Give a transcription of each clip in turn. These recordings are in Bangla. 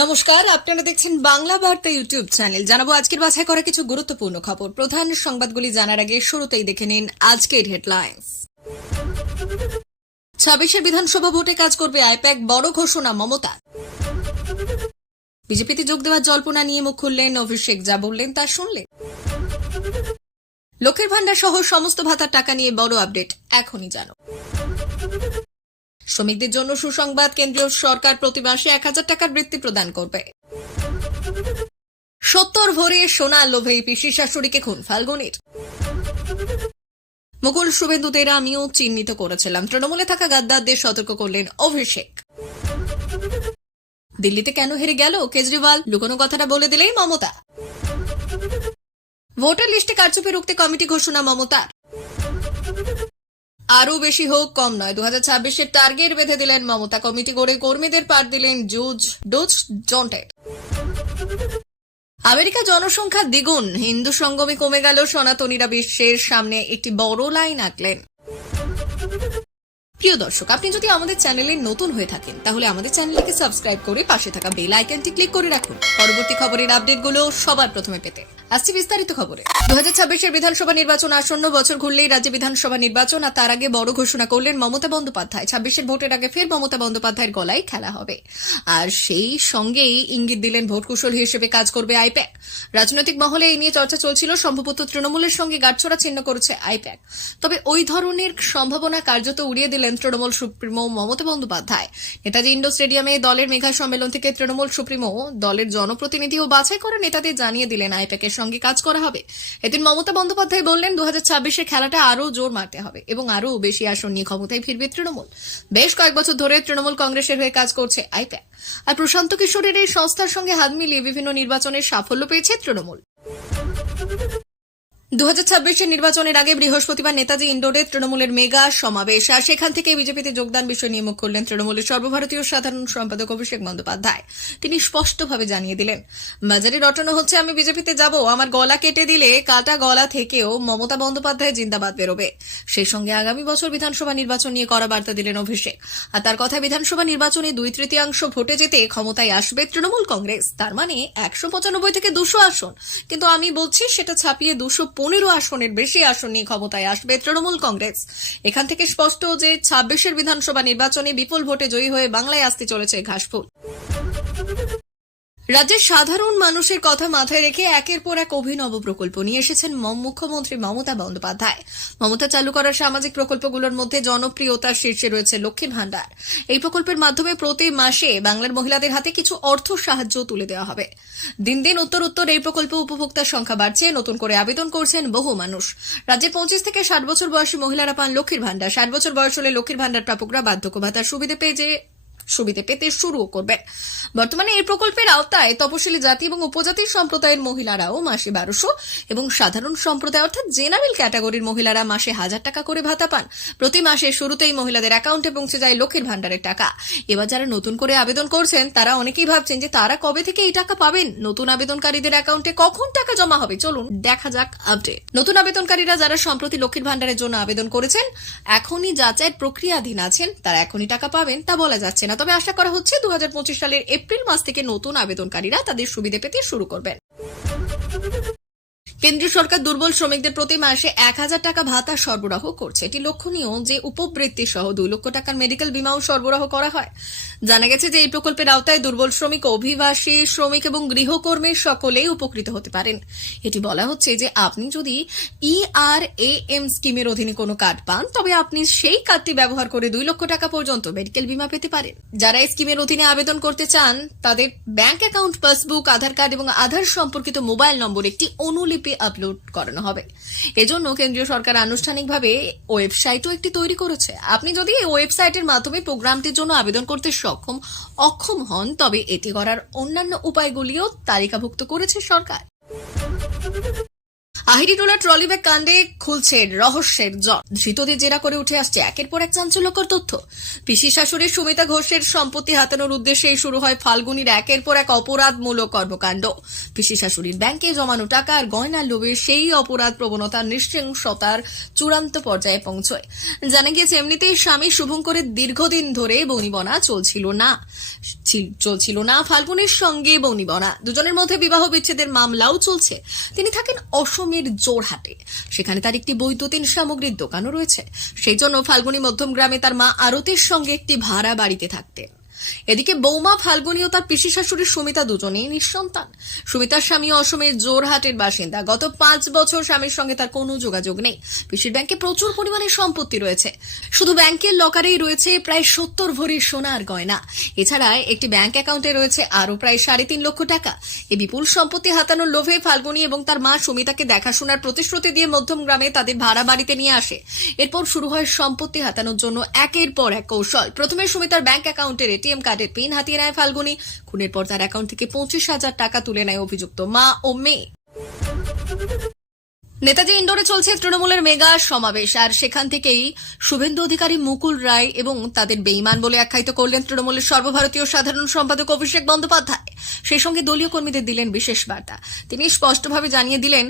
নমস্কার, আপনারা দেখছেন বাংলা বার্তা ইউটিউব চ্যানেল। জানাবো আজকের বাছাই করা কিছু গুরুত্বপূর্ণ খবর। প্রধান সংবাদগুলি জানার আগে শুরুতেই দেখে নিন আজকের হেডলাইন্স। 26 বিধানসভা ভোটে কাজ করবে আইপ্যাক, বড় ঘোষণা মমতা। বিজেপিতে যোগ দেওয়ার জল্পনা নিয়ে মুখ খুললেন অভিষেক, যা বললেন তা শুনলেন। লক্ষ্মীর ভান্ডার সহ সমস্ত ভাতার টাকা নিয়ে বড় আপডেট, এখনই জানো। শ্রমিকদের জন্য সুসংবাদ, কেন্দ্রীয় সরকার প্রতি মাসে 1000 টাকার বৃত্তি প্রদান করবে। 70 ভরে সোনা লোভে পিসির শাশুড়িকে খুন ফাল্গুনির। মুকুল শুভেন্দুদের আমিও চিহ্নিত করেছিলাম, তৃণমূলে থাকা গাদ্দারদের সতর্ক করলেন অভিষেক। দিল্লিতে কেন হেরে গেল কেজরিওয়াল, লুকোনো কথাটা বলে দিলেই মমতা। ভোটার লিস্টে কারচুপি রুখতে কমিটি ঘোষণা মমতার। আরো বেশি হোক, কম নয়, 2026-এর টার্গেট বেঁধে দিলেন মমতা। কমিটি গড়ে কর্মীদের পাঠ দিলেন ডোজ জন্টের। আমেরিকা জনসংখ্যা দ্বিগুণ, হিন্দু সঙ্গমে কমে গেল সনাতনীরা, বিশ্বের সামনে একটি বড় লাইন আঁকলেন। প্রিয় দর্শক, আপনি যদি আমাদের চ্যানেলে নতুন হয়ে থাকেন তাহলে আমাদের চ্যানেলটিকে সাবস্ক্রাইব করে পাশে থাকা বেল আইকনটি ক্লিক করে রাখুন পরবর্তী খবরের আপডেটগুলো সবার প্রথমে পেতে। আসছে বিস্তারিত খবরে। 2026-এর বিধানসভা নির্বাচন আসন্ন, বছর ঘুরলেই রাজ্যে বিধানসভা নির্বাচন, আর তার আগে বড় ঘোষণা করলেন মমতা বন্দ্যোপাধ্যায়। 26-এর ভোটের আগে ফের মমতা বন্দ্যোপাধ্যায়ের গলায় খেলা হবে, আর সেই সঙ্গেই ইঙ্গিত দিলেন ভোট কুশল হিসেবে কাজ করবে আইপ্যাক। রাজনৈতিক মহলে এই নিয়ে চর্চা চলছিল, সম্ভবত তৃণমূলের সঙ্গে গাঁটছড়া ছিন্ন করেছে আইপ্যাক। তবে ওই ধরনের সম্ভাবনা কার্যত উড়িয়ে দিলেন তৃণমূল সুপ্রিমো মমতা বন্দ্যোপাধ্যায়। নেতাজি ইন্ডোর স্টেডিয়ামে দলের মেগা সম্মেলন থেকে তৃণমূল সুপ্রিমো দলের জনপ্রতিনিধি ও বাছাই করা নেতাদের জানিয়ে দিলেন আইপ্যাকের সঙ্গে কাজ করা হবে। এদিন মমতা বন্দ্যোপাধ্যায় বললেন 2026-এর খেলাটা আরো জোর মারতে হবে এবং আরো বেশি আসন নিয়ে ক্ষমতায় ফিরবে তৃণমূল। বেশ কয়েক বছর ধরে তৃণমূল কংগ্রেসের হয়ে কাজ করছে আইপ্যাক, আর প্রশান্ত কিশোরের এই সংস্থার সঙ্গে হাত মিলিয়ে বিভিন্ন নির্বাচনের সাফল্য পেয়েছে তৃণমূল। 2026-এর নির্বাচনের আগে বৃহস্পতিবার নেতাজি ইন্ডোরে তৃণমূলের মেগা সমাবেশ, আর সেখান থেকে বিজেপিতে যোগদান বিষয় নিয়ে মুখ খুললেন তৃণমূলের সর্বভারতীয় সাধারণ সম্পাদক অভিষেক বন্দ্যোপাধ্যায়। তিনি স্পষ্টভাবে জানিয়ে দিলেন, বাজারে রটানো হচ্ছে আমি বিজেপিতে যাব, আমার গলা কেটে দিলে কাটা গলা থেকেও মমতা বন্দ্যোপাধ্যায় জিন্দাবাদ বেরোবে। সেই সঙ্গে আগামী বছর বিধানসভা নির্বাচন নিয়ে কড়া বার্তা দিলেন অভিষেক। আর তার কথা, বিধানসভা নির্বাচনে 2/3 ভোটে যেতে ক্ষমতায় আসবে তৃণমূল কংগ্রেস, তার মানে 195 থেকে 200 আসন। কিন্তু আমি বলছি সেটা ছাপিয়ে 215 আসনের বেশি আসন নিয়ে ক্ষমতায় আসবে তৃণমূল কংগ্রেস। এখান থেকে স্পষ্ট যে 26-এর বিধানসভা নির্বাচনে বিপুল ভোটে জয়ী হয়ে বাংলায় আসতে চলেছে ঘাসফুল। রাজ্যের সাধারণ মানুষের কথা মাথায় রেখে একের পর এক অভিনব প্রকল্প নিয়ে এসেছেন মুখ্যমন্ত্রী মমতা বন্দ্যোপাধ্যায়। মমতা চালু করা সামাজিক প্রকল্পগুলোর মধ্যে জনপ্রিয়তার শীর্ষে রয়েছে লক্ষ্মীর ভান্ডার। এই প্রকল্পের মাধ্যমে প্রতি মাসে বাংলার মহিলাদের হাতে কিছু অর্থ সাহায্য তুলে দেওয়া হবে। দিন দিন উত্তর এই প্রকল্প উপভোক্তার সংখ্যা বাড়ছে, নতুন করে আবেদন করছেন বহু মানুষ। রাজ্যের 25 থেকে 60 বছর বয়সী মহিলারা পান লক্ষ্মীর ভান্ডার। 60 বছর বয়স হলে লক্ষ্মীর ভান্ডার প্রাপকরা বার্ধক্য ভাতার সুবিধা পেতে শুরু করবে। বর্তমানে এই প্রকল্পের আওতায় তপশিলি জাতি এবং উপজাতির সম্প্রদায়ের মহিলারাও মাসে 1200 এবং সাধারণ সম্প্রদায় অর্থাৎ জেনারেল ক্যাটাগরির মহিলারা মাসে 1000 টাকা করে ভাতা পান। প্রতি মাসের শুরুতেই মহিলাদের অ্যাকাউন্টে পৌঁছে যায় লক্ষ্মীর ভান্ডারের টাকা। এবার যারা নতুন করে আবেদন করছেন তারা অনেকেই ভাবছেন যে তারা কবে থেকে এই টাকা পাবেন, নতুন আবেদনকারীদের অ্যাকাউন্টে কখন টাকা জমা হবে। চলুন দেখা যাক আপডেট। নতুন আবেদনকারীরা যারা সম্প্রতি লক্ষ্মীর ভান্ডারের জন্য আবেদন করেছেন, এখনই যাচাইয়ের প্রক্রিয়াধীন আছেন, তারা এখনই টাকা পাবেন তা বলা যাচ্ছে না। তবে আশা করা হচ্ছে 2025 সালের এপ্রিল মাস থেকে নতুন আবেদনকারীরা তাদের সুবিধা পেতে শুরু করবেন। কেন্দ্রীয় সরকার দুর্বল শ্রমিকদের প্রতি মাসে 1000 টাকা ভাতা সরবরাহ করছে। এটি লক্ষণীয় যে উপবৃত্তি সহ 2 লক্ষ টাকার মেডিকেল বীমাও সরবরাহ করা হয়। জানা গেছে যে এই প্রকল্পের আওতায় দুর্বল শ্রমিক, অভিবাসী শ্রমিক এবং গৃহকর্মীর সকলেই উপকৃত হতে পারেন। এটি বলা হচ্ছে যে আপনি যদি ERAM স্কিমের অধীনে কোনো কার্ড পান তবে আপনি সেই কার্ডটি ব্যবহার করে 2 লক্ষ টাকা পর্যন্ত মেডিকেল বীমা পেতে পারেন। যারা এই স্কিমের অধীনে আবেদন করতে চান তাদের ব্যাংক অ্যাকাউন্ট, পাসবুক, আধার কার্ড এবং আধার সম্পর্কিত মোবাইল নম্বর একটি অনুলিপি আপলোড করানো হবে। এজন্য কেন্দ্রীয় সরকার আনুষ্ঠানিকভাবে ওয়েবসাইটও একটি তৈরি করেছে। আপনি যদি এই ওয়েবসাইটের মাধ্যমে প্রোগ্রামটির জন্য আবেদন করতে অক্ষম হন তবে এটি করার অন্যান্য উপায়গুলিও তালিকাভুক্ত করেছে সরকার। আহিরিটোলা ট্রলি ব্যাগ কাণ্ডে খুলছে রহস্যের জট। ধৃতদের জেরা করে উঠে আসছে একের পর এক চাঞ্চল্যকর তথ্য। পিসি শাশুড়ি সুমিতা ঘোষের সম্পত্তি হাতানোর উদ্দেশ্যেই শুরু হয় ফাল্গুনির একের পর এক অপরাধমূলক কর্মকাণ্ড। পিসি শাশুড়ির ব্যাংকে জমানো টাকা আর গয়নার লোভে সেই অপরাধ প্রবণতার নৃশংসতার চূড়ান্ত পর্যায়ে পৌঁছয়। জানা গিয়েছে এমনিতেই স্বামী শুভঙ্করের দীর্ঘদিন ধরে বনিবনা চলছিল না ফাল্গুনের সঙ্গে বনিবনা। দুজনের মধ্যে বিবাহ বিচ্ছেদের মামলাও চলছে। তিনি থাকেন অসমের জোরহাটে, সেখানে তার একটি বৈদ্যুতিন সামগ্রীর দোকানও রয়েছে। সেই জন্য ফাল্গুনী মধ্যম গ্রামে তার মা আরতির সঙ্গে একটি ভাড়া বাড়িতে থাকতেন। এদিকে বৌমা ফাল্গুনী ও তার পিসি শাশুড়ি সুমিতা দুজনেই নিঃসন্তান। সুমিতার স্বামী অসমের জোরহাটের বাসিন্দা। গত 5 বছর স্বামীর সঙ্গে তার কোনো যোগাযোগ নেই। পিসির ব্যাংকে প্রচুর পরিমাণে সম্পত্তি রয়েছে। শুধু ব্যাংকের লকারেই রয়েছে প্রায় 70 ভরি সোনার গয়না। এছাড়া একটি ব্যাংক অ্যাকাউন্টে রয়েছে আরো প্রায় 3.5 লক্ষ টাকা। এই বিপুল সম্পত্তি হাতানোর লোভে ফাল্গুনী এবং তার মা সুমিতাকে দেখাশোনার প্রতিশ্রুতি দিয়ে মধ্যম গ্রামে তাদের ভাড়া বাড়িতে নিয়ে আসে। এরপর শুরু হয় সম্পত্তি হাতানোর জন্য একের পর এক কৌশল। প্রথমে সুমিতার ব্যাংক অ্যাকাউন্টের এটিএম কার্ডের পিন হাতিয়ে নেয় ফাল্গুনী। খুনের পর তার অ্যাকাউন্ট থেকে 25,000 টাকা তুলে নেয় অভিযুক্ত মা ও মেয়ে। নেতাজি ইন্ডোরে চলছে তৃণমূলের মেগা সমাবেশ, আর সেখান থেকেই শুভেন্দু অধিকারী, মুকুল রায় এবং তাদের বেঈমান বলে আখ্যায়িত করলেন তৃণমূলের সর্বভারতীয় সাধারণ সম্পাদক অভিষেক বন্দ্যোপাধ্যায়। সেই সঙ্গে দলীয় কর্মীদের দিলেন বিশেষ বার্তা। তিনি স্পষ্টভাবে জানিয়ে দিলেন,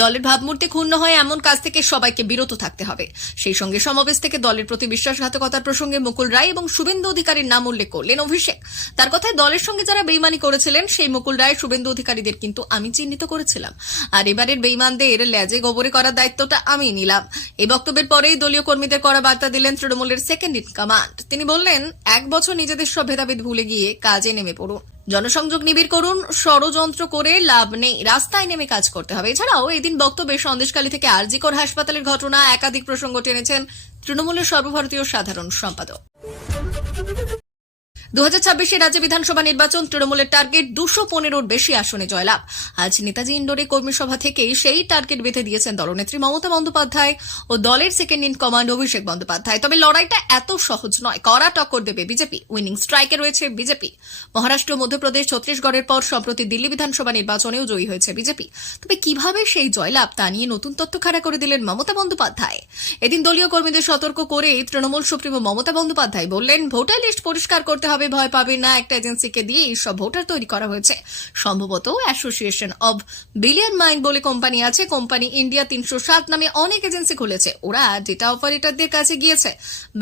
দলের ভাবমূর্তি ক্ষুণ্ণ হয় এমন কাজ থেকে সবাইকে বিরত থাকতে হবে। সেই সঙ্গে সমাবেশ থেকে দলের প্রতি বিশ্বাসঘাতকতার প্রসঙ্গে মুকুল রায় এবং শুভেন্দু অধিকারীর নাম উল্লেখ করলেন অভিষেক। তার কথায়, দলের সঙ্গে যারা বেঈমানি করেছিলেন সেই মুকুল রায়, শুভেন্দু অধিকারীদের কিন্তু আমি চিহ্নিত করেছিলাম, আর এবারের বেঈমানদের লেজে গোবরে করার দায়িত্বটা আমি নিলাম। এই বক্তব্যের পরেই দলীয় কর্মীদের করা বার্তা দিলেন তৃণমূলের সেকেন্ড ইন কমান্ড। তিনি বললেন, 1 বছর নিজেদের সব ভেদাভেদ ভুলে গিয়ে কাজে নেমে পড়ুন, জনসংযোগ নিবিড় করুন, ষড়যন্ত্র করে লাভ নেই, রাস্তায় নেমে কাজ করতে হবে। এছাড়াও এদিন বক্তব্যে সন্দেশখালী থেকে আরজিকর হাসপাতালের ঘটনা একাধিক প্রসঙ্গ টেনেছেন তৃণমূলের সর্বভারতীয় সাধারণ সম্পাদক। 2026 রাজ্য বিধানসভা নির্বাচন, তৃণমূলের টার্গেট 215-র বেশি আসনে জয়লাভ। আজ নেতাজি ইন্ডোরে কর্মী সভা থেকে সেই টার্গেট বেঁধে দিয়েছেন দলনেত্রী মমতা বন্দ্যোপাধ্যায় ও দলের second in command Abhishek Bandyopadhyay. তবে লড়াইটা এত সহজ নয়, কড়া টক্কর দেবে বিজেপি। উইনিং স্ট্রাইকে রয়েছে বিজেপি। মহারাষ্ট্র, মধ্যপ্রদেশ, ছত্তিশগড়ের পর সম্প্রতি দিল্লি বিধানসভা নির্বাচনেও জয়ী হয়েছে বিজেপি। তবে কিভাবে সেই জয়লাভ তা নিয়ে নতুন তথ্য খাড়া করে দিলেন মমতা বন্দ্যোপাধ্যায়। এদিন দলীয় কর্মীদের সতর্ক করে তৃণমূল সুপ্রিমো মমতা বন্দ্যোপাধ্যায় বললেন, ভোটার লিস্ট পরিষ্কার করতে হবে, ভয় পাবেন না। একটা এজেন্সিকে দিয়ে এইসব ভোটার তৈরি করা হয়েছে। সম্ভবত অ্যাসোসিয়েশন অব বিলিয়ন মাইন্ড বলে কোম্পানি আছে। কোম্পানি ইন্ডিয়া 307 নামে অনেক এজেন্সি খুলেছে। ওরা ডেটা অপারেটরদের কাছে গিয়েছে।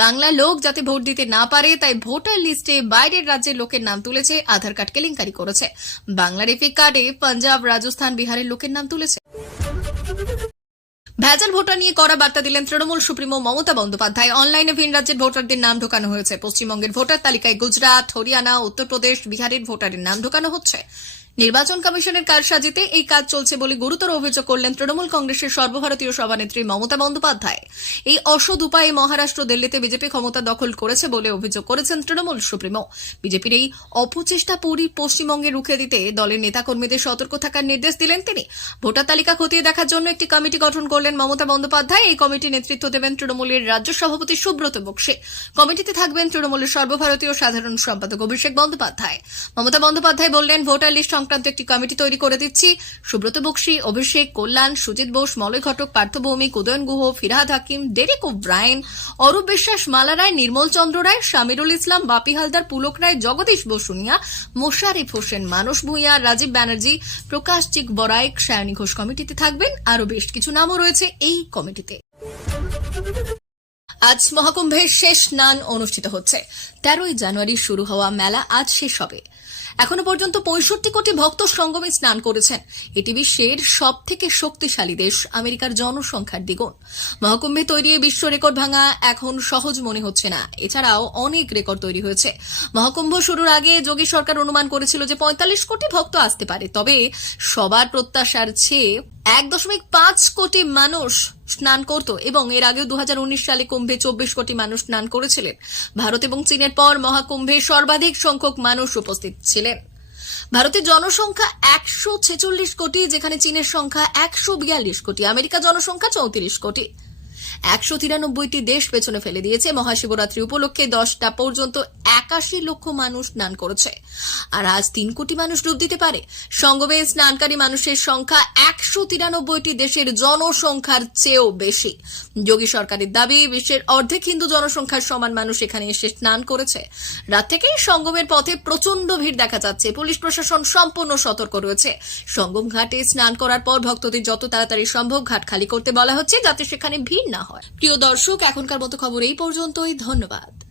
বাংলা লোক যাতে ভোট দিতে না পারে তাই ভোটার লিস্টে বাইরের রাজ্যের লোকের নাম তুলেছে, আধার কার্ড কেলেঙ্কারি করেছে। বাংলার এপিক কার্ডে পাঞ্জাব, রাজস্থান, বিহারের লোকের নাম তুলেছে। ভেজাল ভোটার নিয়ে কড়া বার্তা দিলেন তৃণমূল সুপ্রিমো মমতা বন্দ্যোপাধ্যায়। অনলাইনে ভিন রাজ্যের ভোটারদের নাম ঢোকানো হয়েছে। পশ্চিমবঙ্গের ভোটার তালিকায় গুজরাট, হরিয়ানা, উত্তরপ্রদেশ, বিহারের ভোটারের নাম ঢোকানো হচ্ছে। নির্বাচন কমিশনের কারসাজিতে এই কাজ চলছে বলে গুরুতর অভিযোগ করলেন তৃণমূল কংগ্রেসের সর্বভারতীয় সভানেত্রী মমতা বন্দ্যোপাধ্যায়। এই অসৎ উপায়ে মহারাষ্ট্র, দিল্লিতে বিজেপি ক্ষমতা দখল করেছে বলে অভিযোগ করেছেন তৃণমূল সুপ্রিমো। বিজেপির এই অপচেষ্টা পশ্চিমবঙ্গে রুখে দিতে দলের নেতাকর্মীদের সতর্ক থাকার নির্দেশ দিলেন তিনি। ভোটার তালিকা খতিয়ে দেখার জন্য একটি কমিটি গঠন করলেন মমতা বন্দ্যোপাধ্যায়। এই কমিটি নেতৃত্ব দেবেন তৃণমূলের রাজ্য সভাপতি সুব্রত বক্সী। কমিটিতে থাকবেন তৃণমূলের সর্বভারতীয় সাধারণ সম্পাদক অভিষেক বন্দ্যোপাধ্যায়। মমতা বন্দ্যোপাধ্যায় বললেন, ভোটার লিস্ট সংক্রান্ত একটি কমিটি তৈরি করে দিচ্ছি। সুব্রত বক্সী, অভিষেক, কল্যাণ, সুজিত বোস, মলয় ঘটক, পার্থ ভৌমিক, উদয়ন গুহ, ফিরহাদ হাকিম, ডেরেক ওব্রায়েন, অরূপ বিশ্বাস, মালা রায়, নির্মল চন্দ্র রায়, শামিরুল ইসলাম, বাপি হালদার, পুলক রায়, জগদীশ বসুনিয়া, মোশারিফ হোসেন, মানস ভূঁইয়া, রাজীব ব্যানার্জি, প্রকাশ চিক বরাইক, সায়নী ঘোষ কমিটিতে থাকবেন। আরো বেশ কিছু নামও রয়েছে এই কমিটিতে। আজ মহাকুম্ভের শেষ স্নান অনুষ্ঠিত হচ্ছে। 13ই জানুয়ারি শুরু হওয়া মেলা আজ শেষ হবে। এখনো পর্যন্ত 65 কোটি ভক্ত সঙ্গমে স্নান করেছেন। এটি বিশ্বের সব থেকে শক্তিশালী দেশ আমেরিকার জনসংখ্যার দ্বিগুণ। মহাকুম্ভে তৈরি বিশ্ব রেকর্ড ভাঙা এখন সহজ মনে হচ্ছে না। এছাড়াও অনেক রেকর্ড তৈরি হয়েছে। মহাকুম্ভ শুরুর আগে যোগী সরকার অনুমান করেছিল যে 45 কোটি ভক্ত আসতে পারে। তবে সবার প্রত্যাশার চেয়ে 1.5 কোটি মানুষ স্নান করত এবং এর আগেও 2019 সালে কুম্ভে 24 কোটি মানুষ স্নান করেছিলেন। ভারত এবং চীনের পর মহাকুম্ভে সর্বাধিক সংখ্যক মানুষ উপস্থিত ছিলেন। ভারতের জনসংখ্যা 146 কোটি, যেখানে চীনের সংখ্যা 142 কোটি, আমেরিকা জনসংখ্যা 34 কোটি। 193টি দেশ পেছনে ফেলে দিয়েছে। মহাশিবরাত্রি উপলক্ষে 10টা পর্যন্ত 81 লক্ষ মানুষ স্নান করেছে। আর আজ 3 কোটি মানুষ ডুব দিতে পারে। সঙ্গমে স্নানকারী মানুষের সংখ্যা 193টি দেশের জনসংখ্যার চেয়েও বেশি। যোগী সরকারের দাবি, বিশ্বের অর্ধেক হিন্দু জনসংখ্যার সমান মানুষ এখানে এসে স্নান করেছে। রাত থেকেই সঙ্গমের পথে প্রচন্ড ভিড় দেখা যাচ্ছে। পুলিশ প্রশাসন সম্পূর্ণ সতর্ক রয়েছে। সঙ্গম ঘাটে স্নান করার পর ভক্তদের যত তাড়াতাড়ি সম্ভব ঘাট খালি করতে বলা হচ্ছে, যাতে সেখানে ভিড় না হয়। প্রিয় দর্শক, এখনকার মতো খবর এই পর্যন্তই। ধন্যবাদ।